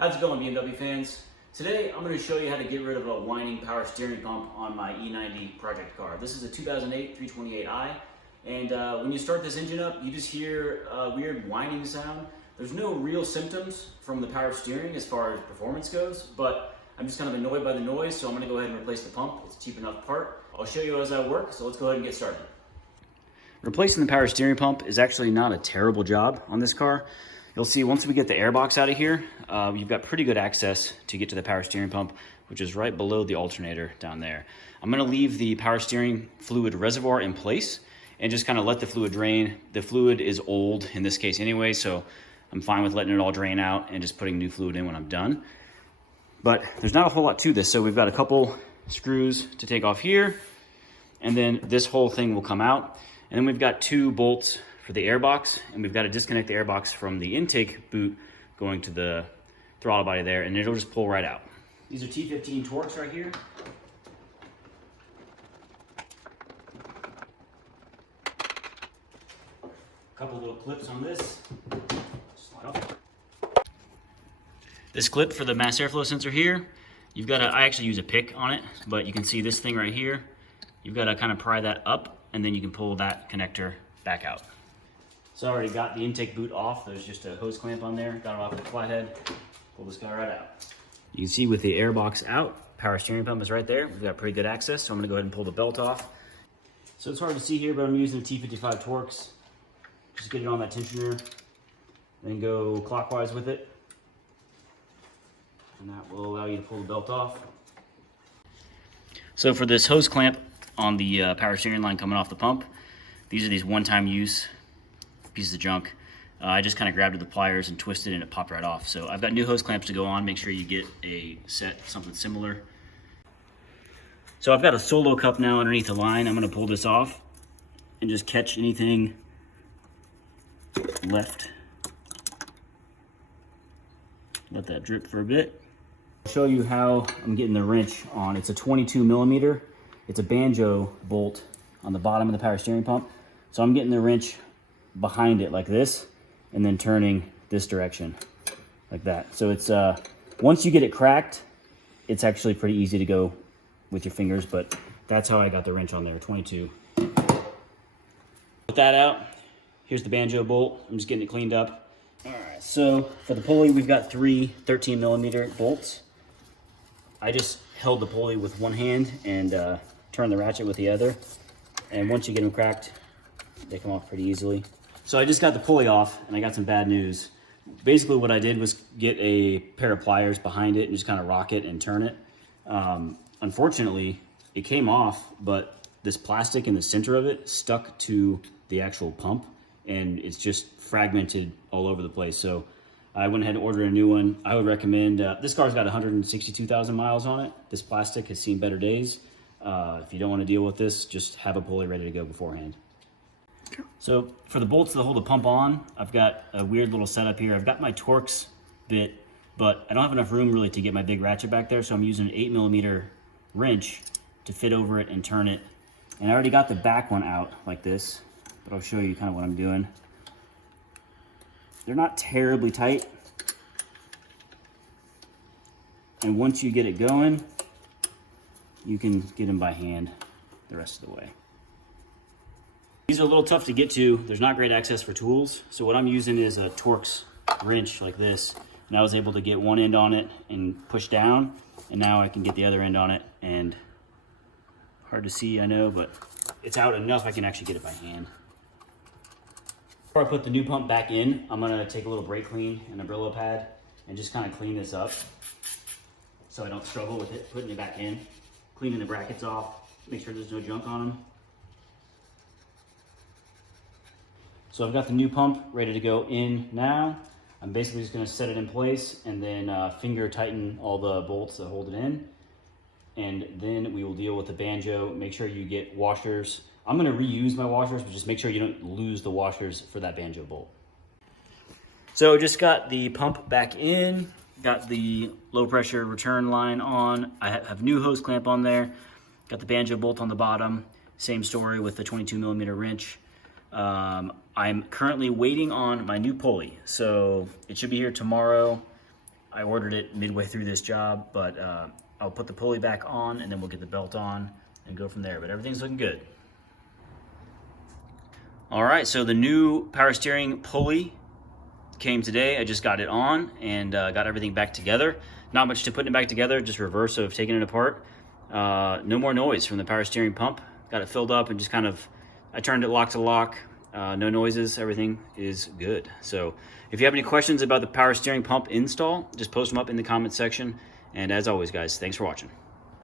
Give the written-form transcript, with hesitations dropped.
How's it going, BMW fans? Today I'm going to show you how to get rid of a whining power steering pump on my E90 project car. This is a 2008 328i, and when you start this engine up, you just hear a weird whining sound. There's no real symptoms from the power steering as far as performance goes, but I'm just kind of annoyed by the noise, so I'm going to go ahead and replace the pump. It's a cheap enough part. I'll show you as I work, so let's go ahead and get started. Replacing the power steering pump is actually not a terrible job on this car. You'll see once we get the airbox out of here, you've got pretty good access to get to the power steering pump, which is right below the alternator down there. I'm gonna leave the power steering fluid reservoir in place and just kind of let the fluid drain. The fluid is old in this case anyway, so I'm fine with letting it all drain out and just putting new fluid in when I'm done. But there's not a whole lot to this, so we've got a couple screws to take off here, and then this whole thing will come out. And then we've got two bolts for the airbox, and we've got to disconnect the airbox from the intake boot going to the throttle body there, and it'll just pull right out. These are T15 Torx right here. A couple little clips on this. Slide off. This clip for the mass airflow sensor here, you've got to, I actually use a pick on it, but you can see this thing right here. You've got to kind of pry that up, and then you can pull that connector back out. So I already got the intake boot off. There's just a hose clamp on there. Got it off with a flathead. Pull this guy right out. You can see with the airbox out, power steering pump is right there. We've got pretty good access, so I'm gonna go ahead and pull the belt off. So it's hard to see here, but I'm using the T55 Torx. Just get it on that tensioner, then go clockwise with it. And that will allow you to pull the belt off. So for this hose clamp on the power steering line coming off the pump, these are these one-time use pieces of junk. I just kind of grabbed it with the pliers and twisted and it popped right off. So I've got new hose clamps to go on. Make sure you get a set, something similar. So I've got a solo cup now underneath the line. I'm gonna pull this off and just catch anything left. Let that drip for a bit. I'll show you how I'm getting the wrench on. It's a 22 millimeter. It's a banjo bolt on the bottom of the power steering pump. So I'm getting the wrench behind it like this, and then turning this direction like that. So it's once you get it cracked, it's actually pretty easy to go with your fingers, but that's how I got the wrench on there, 22. With that out, here's the banjo bolt. I'm just getting it cleaned up. All right, so for the pulley, we've got three 13 millimeter bolts. I just held the pulley with one hand and turned the ratchet with the other. And once you get them cracked, they come off pretty easily. So I just got the pulley off, and I got some bad news. Basically what I did was get a pair of pliers behind it and just kind of rock it and turn it. Unfortunately, it came off, but this plastic in the center of it stuck to the actual pump, and it's just fragmented all over the place. So I went ahead and ordered a new one. I would recommend, this car's got 162,000 miles on it. This plastic has seen better days. If you don't want to deal with this, just have a pulley ready to go beforehand. So for the bolts that hold the pump on, I've got a weird little setup here. I've got my Torx bit, but I don't have enough room really to get my big ratchet back there, so I'm using an 8 millimeter wrench to fit over it and turn it. And I already got the back one out like this, but I'll show you kind of what I'm doing. They're not terribly tight. And once you get it going, you can get them by hand the rest of the way. These are a little tough to get to. There's not great access for tools. So what I'm using is a Torx wrench like this. And I was able to get one end on it and push down. And now I can get the other end on it. And hard to see, I know, but it's out enough I can actually get it by hand. Before I put the new pump back in, I'm gonna take a little brake clean and a Brillo pad and just kind of clean this up so I don't struggle with it, putting it back in. Cleaning the brackets off, make sure there's no junk on them. So I've got the new pump ready to go in now. I'm basically just gonna set it in place and then finger tighten all the bolts that hold it in. And then we will deal with the banjo. Make sure you get washers. I'm gonna reuse my washers, but just make sure you don't lose the washers for that banjo bolt. So just got the pump back in, got the low pressure return line on. I have new hose clamp on there. Got the banjo bolt on the bottom. Same story with the 22 millimeter wrench. I'm currently waiting on my new pulley, so it should be here tomorrow. I ordered it midway through this job, but I'll put the pulley back on and then we'll get the belt on and go from there. But everything's looking good. All right, so the new power steering pulley came today. I just got it on and got everything back together. Not much to putting it back together, just reverse of taking it apart. No more noise from the power steering pump. Got it filled up and just kind of, I turned it lock to lock. No noises, everything is good. So if you have any questions about the power steering pump install, just post them up in the comment section. And as always, guys, thanks for watching.